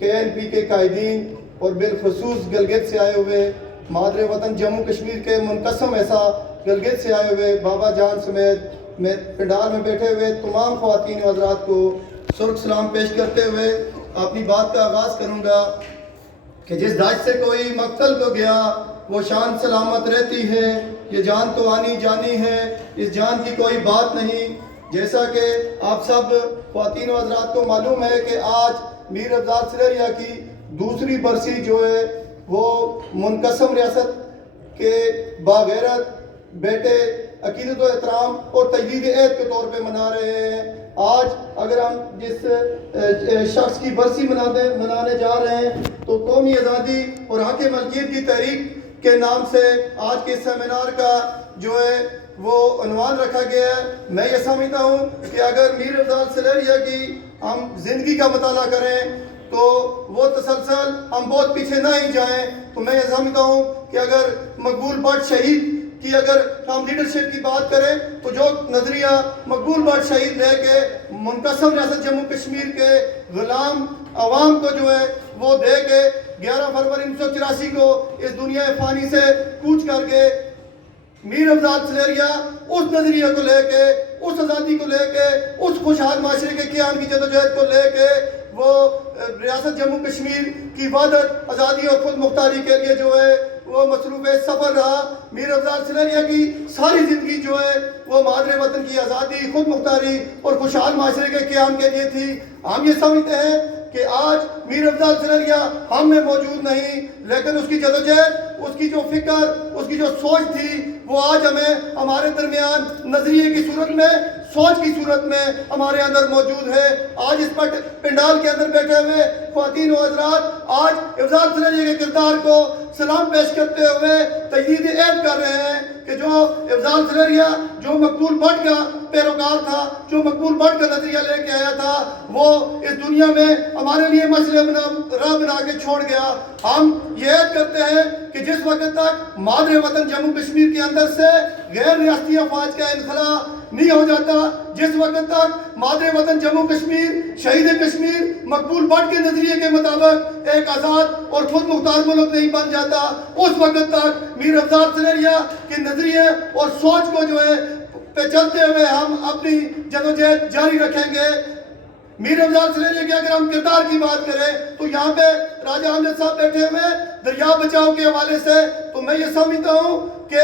KNP کے قائدین اور بالخصوص گلگت سے آئے ہوئے مادر وطن جموں کشمیر کے منقسم ایسا گلگت سے آئے ہوئے بابا جان سمیت میں پنڈال میں بیٹھے ہوئے تمام خواتین و حضرات کو سرخ سلام پیش کرتے ہوئے اپنی بات کا آغاز کروں گا کہ جس داعش سے کوئی مقتل کو گیا وہ شان سلامت رہتی ہے، یہ جان تو آنی جانی ہے، اس جان کی کوئی بات نہیں۔ جیسا کہ آپ سب خواتین و حضرات کو معلوم ہے کہ آج میر افضال سلیریہ کی دوسری برسی جو ہے وہ منقسم ریاست کے باغیرت بیٹے عقیدت و احترام اور تجدید عہد کے طور پہ منا رہے ہیں۔ آج اگر ہم جس شخص کی برسی منانے جا رہے ہیں تو قومی آزادی اور حق ملکیت کی تحریک کے نام سے آج کے سیمینار کا جو ہے وہ عنوان رکھا گیا ہے۔ میں یہ سمجھتا ہوں کہ اگر میر افضال سلیریہ کی ہم زندگی کا مطالعہ کریں تو وہ تسلسل ہم بہت پیچھے نہ ہی جائیں، تو میں یہ سمجھتا ہوں کہ اگر مقبول بٹ شہید کی اگر ہم لیڈرشپ کی بات کریں تو جو نظریہ مقبول بٹ شہید رہ کے منقسم ریاست جموں کشمیر کے غلام عوام کو جو ہے وہ دے کے 11 فروری 1984 کو اس دنیا فانی سے کوچ کر کے میر افضال سلیریہ اس نظریے کو لے کے، اس آزادی کو لے کے، اس خوشحال معاشرے کے قیام کی جدوجہد کو لے کے وہ ریاست جموں کشمیر کی وحدت، آزادی اور خود مختاری کے لیے جو ہے وہ مصروف سفر رہا۔ میر افضال سلیریہ کی ساری زندگی جو ہے وہ مادر وطن کی آزادی، خود مختاری اور خوشحال معاشرے کے قیام کے لیے تھی۔ ہم یہ سمجھتے ہیں کہ آج میر افضال سلیریہ ہم میں موجود نہیں، لیکن اس کی جدوجہد، اس کی جو فکر، اس کی جو سوچ تھی وہ آج ہمیں ہمارے درمیان نظریے کی صورت میں، سوچ کی صورت میں ہمارے اندر موجود ہے۔ آج اس پنڈال کے اندر بیٹھے ہوئے خواتین و حضرات آج افضال سلیریہ کے کردار کو سلام پیش کرتے ہوئے تجدید عہد کر رہے ہیں کہ جو افضال سلیریہ جو مقبول بٹ کا پیروکار تھا، جو مقبول بٹ کا نظریہ لے کے آیا تھا، وہ اس دنیا میں ہمارے لیے مسئلہ راہ بنا کے چھوڑ گیا۔ ہم یہ عہد کرتے ہیں کہ جس وقت تک مادر وطن جموں کشمیر کے اندر سے غیر ریاستی افواج کا انخلا نہیں ہو جاتا، جس وقت تک مادر وطن جموں کشمیر، شہید کشمیر مقبول بٹ کے نظریے کے مطابق ایک آزاد اور خود مختار ملک نہیں بن جاتا، اس وقت تک میر افضال سلیریہ کے نظریے اور سوچ کو جو ہے پہ چلتے ہوئے ہم اپنی جدوجہد جاری رکھیں گے۔ میر افضال سلیریہ کے اگر ہم کردار کی بات کریں تو یہاں پہ راجہ حامد صاحب بیٹھے ہوئے دریا بچاؤ کے حوالے سے، تو میں یہ سمجھتا ہوں کہ